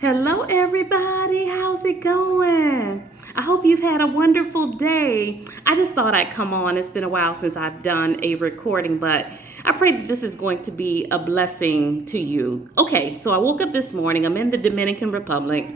Hello, everybody. How's it going? I hope you've had a wonderful day. I just thought I'd come on. It's been a while since I've done a recording, but I pray that this is going to be a blessing to you. Okay, so I woke up this morning. I'm in the Dominican Republic,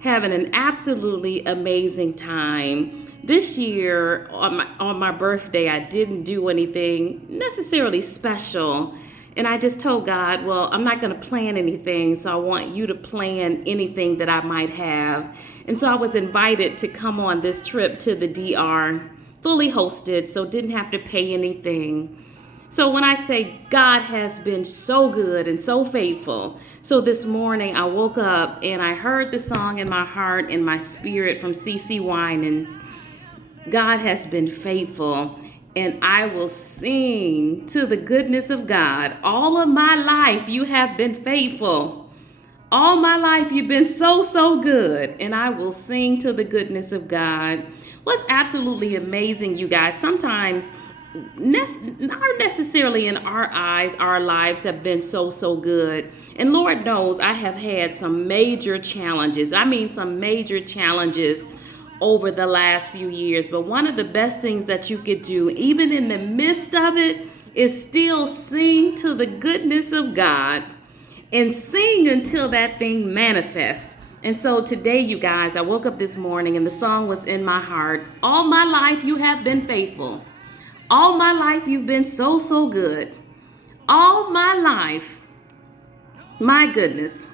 having an absolutely amazing time. This year, on my birthday, I didn't do anything necessarily special. And I just told God, well, I'm not going to plan anything, so I want you to plan anything that I might have. And so I was invited to come on this trip to the DR, fully hosted, so didn't have to pay anything. So when I say God has been so good and so faithful, so this morning I woke up and I heard the song in my heart and my spirit from CeCe Winans, God has been faithful. And I will sing to the goodness of God. All of my life, you have been faithful. All my life, you've been so good. And I will sing to the goodness of God. What's absolutely amazing, you guys, sometimes, not necessarily in our eyes, our lives have been so good. And Lord knows I have had some major challenges. I mean, some major challenges over the last few years. But one of the best things that you could do, even in the midst of it, is still sing to the goodness of God and sing until that thing manifests. And so today, you guys, I woke up this morning and the song was in my heart. All my life, you have been faithful. All my life, you've been so good. All my life, my goodness.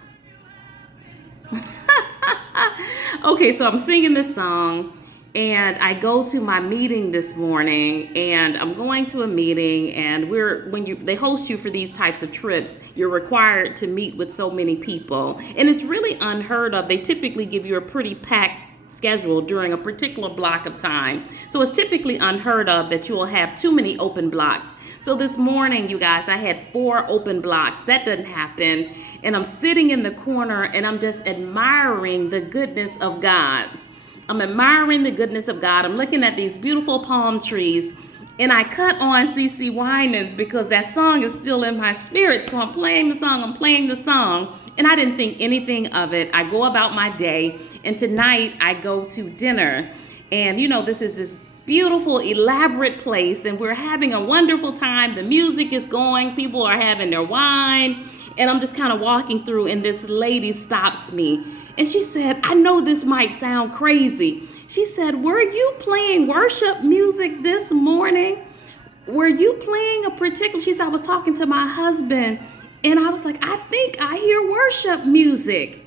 Okay, so I'm singing this song and I go to my meeting this morning, and I'm going to a meeting, and they host you for these types of trips, you're required to meet with so many people, and it's really unheard of. They typically give you a pretty packed schedule during a particular block of time. So it's typically unheard of that you will have too many open blocks. So this morning, you guys, I had 4 open blocks. That doesn't happen. And I'm sitting in the corner and I'm just admiring the goodness of God. I'm admiring the goodness of God. I'm looking at these beautiful palm trees, and I cut on CeCe Winans because that song is still in my spirit. So I'm playing the song, and I didn't think anything of it. I go about my day, and tonight I go to dinner. And this is this beautiful, elaborate place, and we're having a wonderful time. The music is going, people are having their wine, and I'm just kind of walking through, and this lady stops me, and she said, I know this might sound crazy. She said, were you playing worship music this morning? Were you playing a particular, she said, I was talking to my husband, and I was like, I think I hear worship music.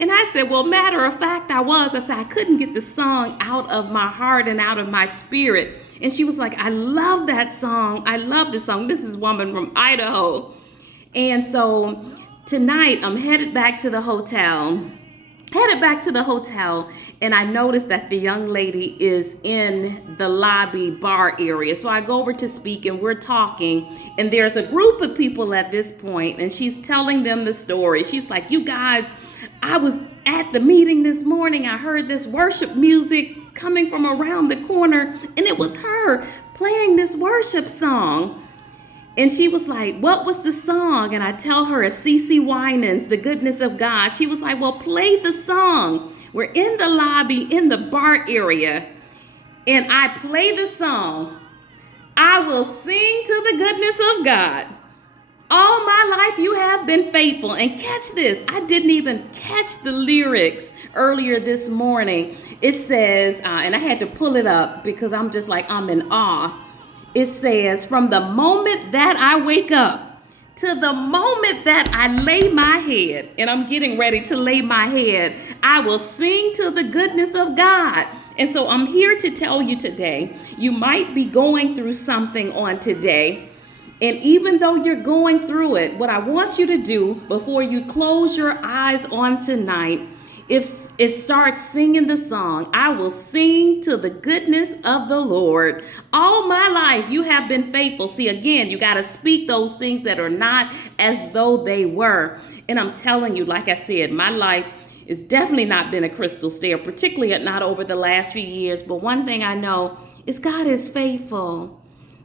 And I said, well, matter of fact, I said, I couldn't get the song out of my heart and out of my spirit. And she was like, I love that song. I love this song. This is a woman from Idaho. And so tonight I'm headed back to the hotel, and I noticed that the young lady is in the lobby bar area. So I go over to speak, and we're talking, and there's a group of people at this point, and she's telling them the story. She's like, you guys, I was at the meeting this morning. I heard this worship music coming from around the corner, and it was her playing this worship song. And she was like, what was the song? And I tell her, it's CeCe Winans, The Goodness of God. She was like, well, play the song. We're in the lobby, in the bar area, and I play the song. I will sing to the goodness of God. All my life you have been faithful. And catch this, I didn't even catch the lyrics earlier this morning. It says, and I had to pull it up because I'm just like, I'm in awe. It says, from the moment that I wake up to the moment that I lay my head, and I'm getting ready to lay my head, I will sing to the goodness of God. And so I'm here to tell you today, you might be going through something on today. And even though you're going through it, what I want you to do before you close your eyes on tonight, if it starts singing the song, I will sing to the goodness of the Lord. All my life, you have been faithful. See, again, you got to speak those things that are not as though they were. And I'm telling you, like I said, my life has definitely not been a crystal stair, particularly not over the last few years. But one thing I know is God is faithful.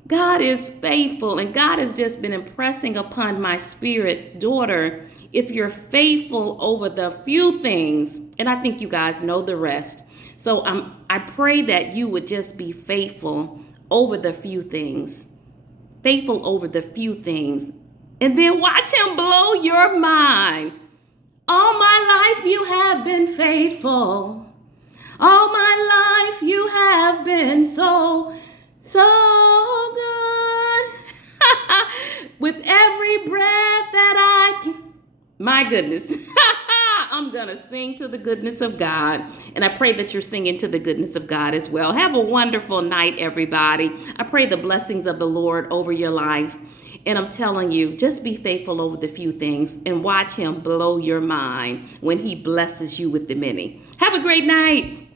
God is faithful, and God has just been impressing upon my spirit, daughter, if you're faithful over the few things, and I think you guys know the rest. So I pray that you would just be faithful over the few things. Faithful over the few things. And then watch him blow your mind. All my life you have been faithful. All my life you have been so good. With every breath that I can. My goodness. I'm going to sing to the goodness of God. And I pray that you're singing to the goodness of God as well. Have a wonderful night, everybody. I pray the blessings of the Lord over your life. And I'm telling you, just be faithful over the few things and watch him blow your mind when he blesses you with the many. Have a great night.